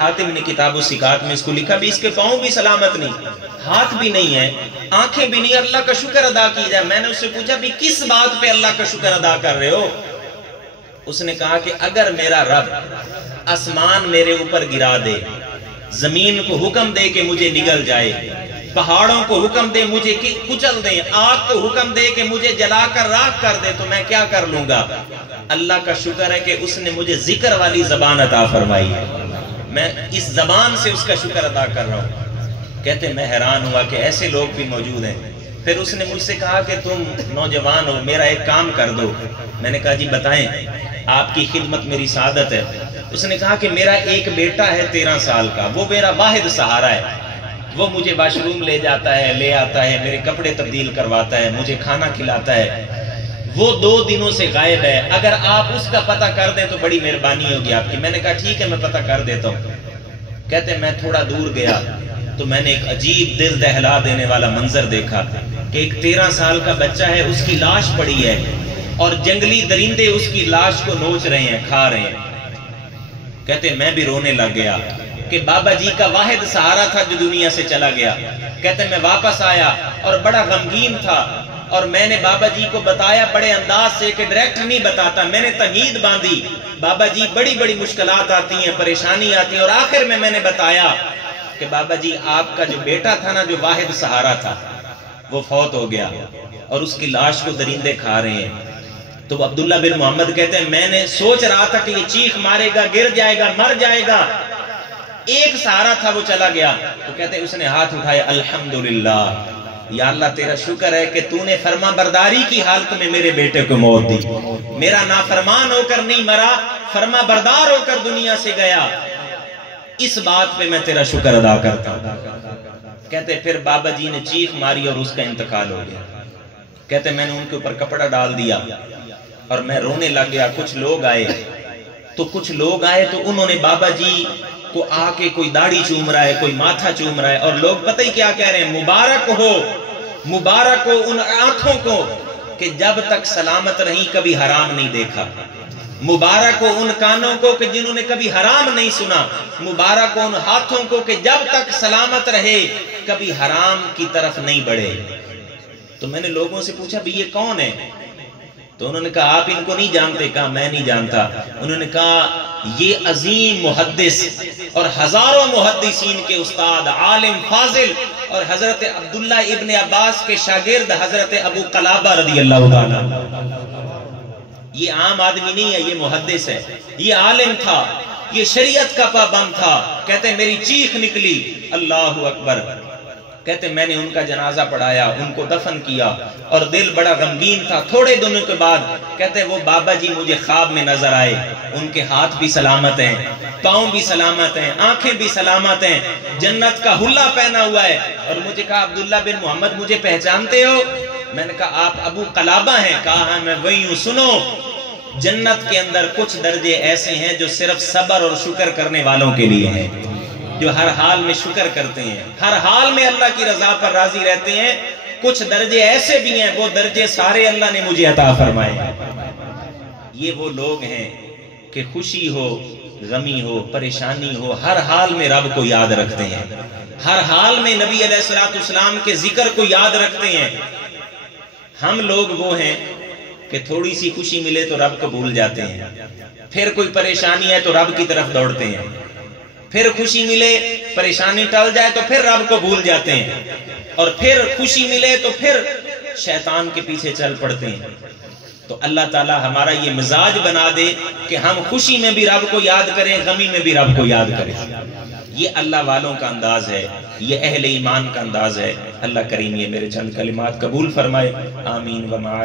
हातिम ने किताब सिकात में इसको लिखा भी इसके पाँव भी सलामत नहीं, हाथ भी नहीं है, आंखें भी नहीं, अल्लाह का शुक्र अदा की जाए। मैंने उससे पूछा भी किस बात पे अल्लाह का शुक्र अदा कर रहे हो? उसने कहा कि अगर मेरा रब आसमान मेरे ऊपर गिरा दे, जमीन को हुक्म दे कि मुझे निगल जाए, पहाड़ों को हुक्म दे मुझे कुचल दे, आग को हुक्म दे कि मुझे जलाकर राख कर दे, तो मैं क्या कर लूंगा? अल्लाह का शुक्र है कि उसने मुझे जिक्र वाली जबान अता फरमाई है, मैं इस जबान से उसका शुक्र अदा कर रहा हूँ। कहते मैं हैरान हुआ कि ऐसे लोग भी मौजूद हैं। फिर उसने मुझसे कहा कि तुम नौजवान हो, मेरा एक काम कर दो। मैंने कहा जी बताएं, आपकी खिदमत मेरी सादत है। उसने कहा कि मेरा एक बेटा है 13 साल का, वो मेरा वाहिद सहारा है, वो मुझे वाशरूम ले जाता है, ले आता है, मेरे कपड़े तब्दील करवाता है, मुझे खाना खिलाता है, वो 2 दिनों से गायब है, अगर आप उसका पता कर दें तो बड़ी मेहरबानी होगी आपकी। मैंने कहा ठीक है मैं पता कर देता हूँ। कहते मैं थोड़ा दूर गया तो मैंने एक अजीब दिल दहला देने वाला मंजर देखा कि एक 13 साल का बच्चा है, उसकी लाश पड़ी है और जंगली दरिंदे उसकी लाश को नोच रहे हैं, खा रहे हैं। कहते मैं भी रोने लग गया कि बाबा जी का वाहिद सहारा था जो दुनिया से चला गया। कहते मैं वापस आया और बड़ा गमगीन था और मैंने बाबा जी को बताया बड़े अंदाज से कि डायरेक्ट नहीं बताता, मैंने तमीद बांधी, बाबा जी बड़ी बड़ी मुश्किलात आती हैं, परेशानी आती है, और आखिर में मैंने बताया कि बाबा जी आपका जो बेटा था ना, जो वाहिद सहारा था, वो फौत हो गया और उसकी लाश को दरिंदे खा रहे हैं। तो अब्दुल्ला बिन मोहम्मद कहते हैं मैंने सोच रहा था कि ये चीख मारेगा, गिर जाएगा, मर जाएगा, एक सहारा था वो चला गया। तो कहते उसने हाथ उठाया, अल्हम्दुलिल्लाह, या अल्लाह तेरा शुक्र है कि तूने फर्मा बरदारी की हालत में मेरे बेटे को मौत दी, मेरा नाफरमान होकर नहीं मरा, फर्मा बरदार होकर दुनिया से गया, इस बात पे मैं तेरा शुक्र अदा करता हूं। कहते फिर बाबा जी ने चीख मारी और उसका इंतकाल हो गया। कहते मैंने उनके ऊपर कपड़ा डाल दिया और मैं रोने लग गया। कुछ लोग आए तो उन्होंने बाबा जी को आके कोई दाढ़ी चूम रहा है, कोई माथा चूम रहा है, और लोग पता ही क्या कह रहे हैं, मुबारक हो उन आंखों को कि जब तक सलामत रही कभी हराम नहीं देखा, मुबारक हो उन कानों को कि जिन्होंने कभी हराम नहीं सुना, मुबारक हो उन हाथों को कि जब तक सलामत रहे कभी हराम की तरफ नहीं बढ़े। तो मैंने लोगों से पूछा भी ये कौन है? तो उन्होंने कहा आप इनको नहीं जानते? कहा मैं नहीं जानता। उन्होंने कहा ये अजीम मुहद्दिस और हजारों मुहद्दिसीन के उस्ताद, आलिम फाजिल और हजरत अब्दुल्ला इब्न अब्बास के शागिर्द हजरत अबू कलाबा रदियल्लाहु ताला, ये आम आदमी नहीं है, ये मुहद्दिस है, ये आलिम था, ये शरीयत का पाबंद था। कहते मेरी चीख निकली, अल्लाहु अकबर। कहते मैंने उनका जनाजा पढ़ाया, उनको दफन किया और दिल बड़ा गमगीन था। थोड़े दिनों के बाद कहते वो बाबा जी मुझे ख्वाब में नजर आए, उनके हाथ भी सलामत हैं, पाँव भी सलामत हैं, आंखें भी सलामत हैं, जन्नत का हुल्ला पहना हुआ है। और मुझे कहा अब्दुल्ला बिन मोहम्मद मुझे पहचानते हो? मैंने कहा आप अबू कलाबा हैं? कहा हाँ मैं वही हूँ। सुनो, जन्नत के अंदर कुछ दर्जे ऐसे हैं जो सिर्फ सब्र और शुक्र करने वालों के लिए हैं, जो हर हाल में शुक्र करते हैं, हर हाल में अल्लाह की रजा पर राजी रहते हैं। कुछ दर्जे ऐसे भी हैं, वो दर्जे सारे अल्लाह ने मुझे अता फरमाए। ये वो लोग हैं कि खुशी हो, गमी हो, परेशानी हो, हर हाल में रब को याद रखते हैं, हर हाल में नबी अलैहिस्सलाम के जिक्र को याद रखते हैं। हम लोग वो हैं कि थोड़ी सी खुशी मिले तो रब को भूल जाते हैं, फिर कोई परेशानी है तो रब की तरफ दौड़ते हैं, फिर खुशी मिले परेशानी टल जाए तो फिर रब को भूल जाते हैं, और फिर खुशी मिले तो फिर शैतान के पीछे चल पड़ते हैं। तो अल्लाह ताला हमारा ये मिजाज बना दे कि हम खुशी में भी रब को याद करें, गमी में भी रब को याद करें। ये अल्लाह वालों का अंदाज है, ये अहले ईमान का अंदाज है। अल्लाह करीम ये मेरे चंद कलिमात कबूल फरमाए, आमीन व मा।